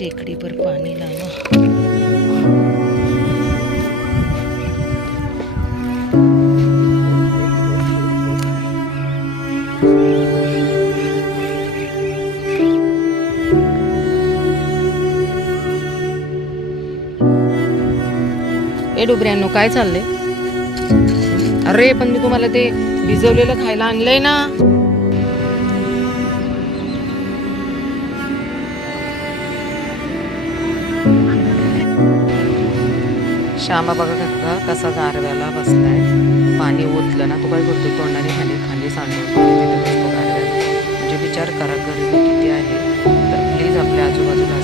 टेकडीवर पाणी लावा. ए डुबऱ्यांनो, काय चाललंय? अरे पण मी तुम्हाला ते भिजवलेलं खायला आणलंय ना. श्यामा बघा का कसा गारव्याला बसलाय. पाणी ओतलं ना, तो काय करतो, तोंडाने खाली खाली सांडवतो. तिथे बसतो गारव्याला. म्हणजे विचार करा गर्मी किती आहे. तर प्लीज आपल्या आजूबाजूला